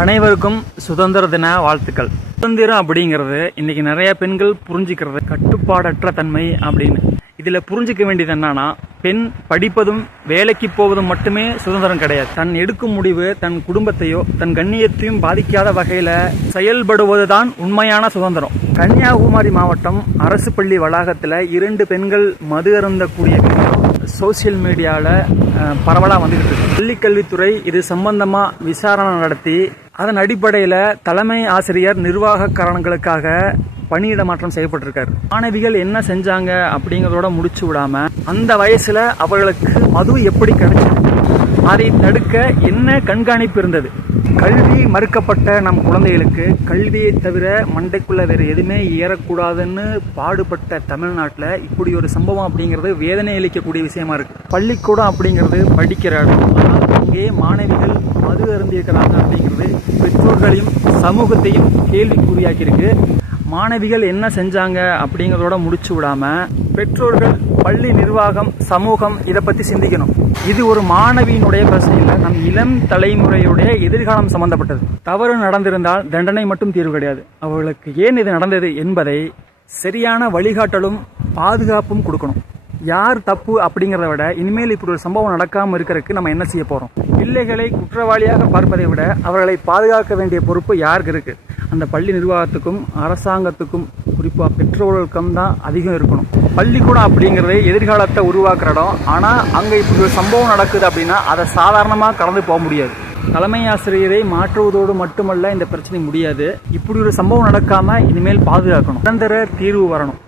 அனைவருக்கும் சுதந்திர தின வாழ்த்துக்கள். சுதந்திரம் அப்படிங்கிறது இன்னைக்கு நிறைய பெண்கள் புரிஞ்சுக்கிறது கட்டுப்பாடற்ற தன்மை அப்படின்னு. இதுல புரிஞ்சுக்க வேண்டியது என்னன்னா, பெண் படிப்பதும் வேலைக்கு போவதும் மட்டுமே சுதந்திரம் கிடையாது. தன் எடுக்கும் முடிவு தன் குடும்பத்தையோ தன் கண்ணியத்தையும் பாதிக்காத வகையில செயல்படுவதுதான் உண்மையான சுதந்திரம். கன்னியாகுமரி மாவட்டம் அரசு பள்ளி வளாகத்துல 2 பெண்கள் மது அருந்தக்கூடிய சோசியல் மீடியாவில் பரவலாக வந்துகிட்டு இருக்கு. பள்ளிக்கல்வித்துறை இது சம்பந்தமா விசாரணை நடத்தி அதன் அடிப்படையில் தலைமை ஆசிரியர் நிர்வாக காரணங்களுக்காக பணியிட மாற்றம் செய்யப்பட்டிருக்காரு. மாணவிகள் என்ன செஞ்சாங்க அப்படிங்கிறதோட முடிச்சு விடாம அந்த வயசுல அவர்களுக்கு மது எப்படி கிடைச்சது, அதை தடுக்க என்ன கண்காணிப்பு இருந்தது, கல்வி மறுக்கப்பட்ட நம் குழந்தைகளுக்கு கல்வியை தவிர மண்டைக்குள்ள வேற எதுவுமே ஏறக்கூடாதுன்னு பாடுபட்ட தமிழ்நாட்டில் இப்படி ஒரு சம்பவம் அப்படிங்கிறது வேதனை அளிக்கக்கூடிய விஷயமா இருக்கு. பள்ளிக்கூடம் அப்படிங்கிறது படிக்கிற இடம், ஆனால் அங்கே மாணவிகள் மது அருந்திருக்கிறாங்க அப்படிங்கிறது பெற்றோர்களையும் சமூகத்தையும் கேள்விக்குறியாக்கி இருக்கு. மாணவிகள் என்ன செஞ்சாங்க அப்படிங்கிறதோட முடிச்சு விடாம பெற்றோர்கள், பள்ளி நிர்வாகம், சமூகம் இதை பத்தி சிந்திக்கணும். இது ஒரு மாணவியினுடைய பிரச்சனை இல்லை, நம் இளம் தலைமுறையுடைய எதிர்காலம் சம்பந்தப்பட்டது. தவறு நடந்திருந்தால் தண்டனை மட்டும் தீர்வு கிடையாது. அவர்களுக்கு ஏன் இது நடந்தது என்பதை சரியான வழிகாட்டலும் பாதுகாப்பும் கொடுக்கணும். யார் தப்பு அப்படிங்கிறத விட இனிமேல் இப்படி ஒரு சம்பவம் நடக்காமல் இருக்கிறதுக்கு நம்ம என்ன செய்ய போறோம்? பிள்ளைகளை குற்றவாளியாக பார்ப்பதை விட அவர்களை பாதுகாக்க வேண்டிய பொறுப்பு யாருக்கு இருக்கு? அந்த பள்ளி நிர்வாகத்துக்கும் அரசாங்கத்துக்கும், குறிப்பாக பெற்றோர்களுக்கும் தான் அதிகம் இருக்கணும். பள்ளிக்கூடம் அப்படிங்கிறது எதிர்காலத்தை உருவாக்குற இடம். ஆனால் அங்கே இப்படி ஒரு சம்பவம் நடக்குது அப்படின்னா அதை சாதாரணமாக கடந்து போக முடியாது. தலைமை ஆசிரியரை மாற்றுவதோடு மட்டுமல்ல இந்த பிரச்சனை முடியாது. இப்படி ஒரு சம்பவம் நடக்காம இனிமேல் பாதுகாக்கணும். நிரந்தர தீர்வு வரணும்.